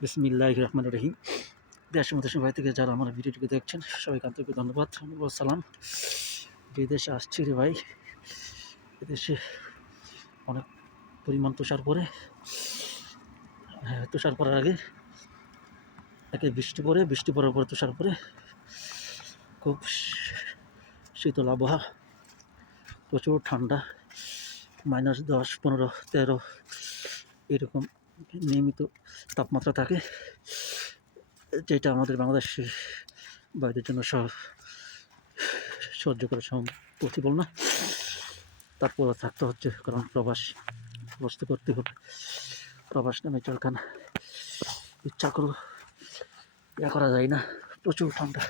বিসমিল্লাহির রহমানির রহিম। দেশ ও দেশের বাইরে থেকে যারা আমার ভিডিওটিকে দেখছেন সবাইকে আন্তরিক ধন্যবাদ ও সালাম। বিদেশে আসছি রে ভাই, এদেশে অনেক পরিমাণ তুষার পড়ে। তুষার পড়ার আগে বৃষ্টি পড়ে, বৃষ্টি পড়ার পরে তুষার পড়ে, খুব শীতল আবহাওয়া, প্রচুর ঠান্ডা, -10, 15, 13 এরকম নিয়মিত তাপমাত্রা থাকে, যেটা আমাদের বাংলাদেশি ভাইদের জন্য সহ্য করা পসিবল না। তারপরে থাকতে হচ্ছে, কারণ প্রবাস করতে হবে। প্রবাস নামে চলখানা ইচ্ছা করো করা যায় না, প্রচুর ঠান্ডা।